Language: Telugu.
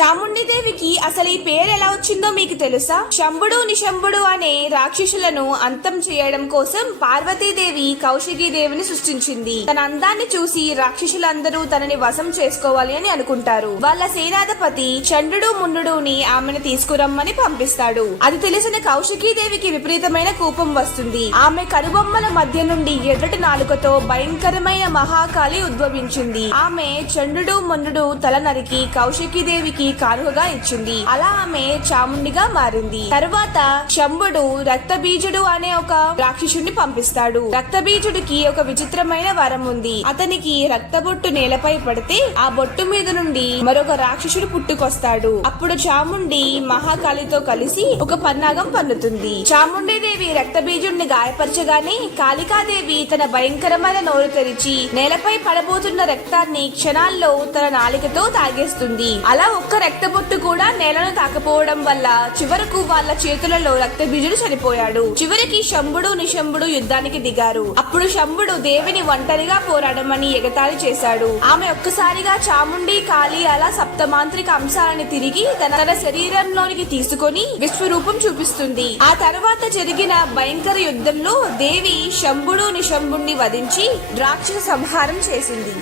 చాముండిదేవికి అసలు ఈ పేరు ఎలా వచ్చిందో మీకు తెలుసా? శంభుడు నిశంభుడు అనే రాక్షసులను అంతం చేయడం కోసం పార్వతీదేవి కౌశికీదేవిని సృష్టించింది. తన అందాన్ని చూసి రాక్షసులందరూ తనని వశం చేసుకోవాలి అని అనుకుంటారు. వాళ్ళ సేనాధిపతి చంద్రుడు మున్నుడుని ఆమెను తీసుకురమ్మని పంపిస్తాడు. అది తెలిసిన కౌశికీ దేవికి విపరీతమైన కోపం వస్తుంది. ఆమె కనుబొమ్మల మధ్య నుండి ఎర్రటి నాలుకతో భయంకరమైన మహాకాళి ఉద్భవించింది. ఆమె చంద్రుడు మున్నుడు తల నరికి కౌశికీదేవికి కానుకగా ఇచ్చింది. అలా ఆమె చాముండిగా మారింది. తర్వాత శంభుడు రక్తబీజుడు అనే ఒక రాక్షసుడిని పంపిస్తాడు. రక్తబీజుడికి ఒక విచిత్రమైన వరం ఉంది. అతనికి రక్తబొట్టు నేలపై పడితే ఆ బొట్టు మీద నుండి మరొక రాక్షసుడు పుట్టుకొస్తాడు. అప్పుడు చాముండి మహాకాళితో కలిసి ఒక పన్నాగం పన్నుతుంది. చాముండీదేవి రక్తబీజుడిని గాయపరచగానే కాళికాదేవి తన భయంకరమైన నోరు తెరిచి నేలపై పడబోతున్న రక్తాన్ని క్షణాల్లో తన నాలికతో తాగేస్తుంది. అలా ఒక్క రక్తబొట్టు కూడా నేలను తాకపోవడం వల్ల చివరకు వాళ్ళ చేతులలో రక్తబీజుడు చనిపోయాడు. చివరికి శంభుడు నిశంభుడు యుద్ధానికి దిగారు. అప్పుడు శంభుడు దేవిని ఒంటరిగా పోరాడమని ఎగతాళి చేశాడు. ఆమె ఒక్కసారిగా చాముండి కాళీ అలా సప్తమాంత్రిక అంశాలని తిరిగి తన తన శరీరంలోనికి తీసుకొని విశ్వరూపం చూపిస్తుంది. ఆ తర్వాత జరిగిన భయంకర యుద్ధంలో దేవి శంభుడు నిశంభుణ్ణి వధించి రాక్షస సంహారం చేసింది.